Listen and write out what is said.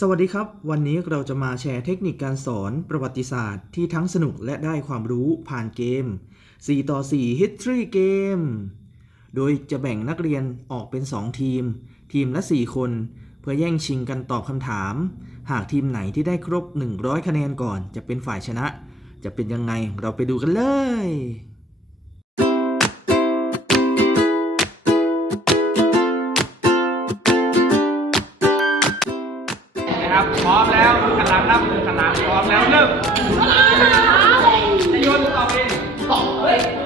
สวัสดีครับ วันนี้เราจะมาแชร์เทคนิคการสอนประวัติศาสตร์ที่ทั้งสนุกและได้ความรู้ผ่านเกม 4 ต่อ 4 History Game โดยจะแบ่งนักเรียนออกเป็น 2 ทีม ทีมละ 4 คน เพื่อแย่งชิงกันตอบคำถาม หากทีมไหนที่ได้ครบ 100 คะแนนก่อน จะเป็นฝ่ายชนะ จะเป็นยังไงเราไปดูกันเลย นะครับพร้อมแล้วขนามนับขนามพร้อมแล้วเริ่มจะโยนต่อเอง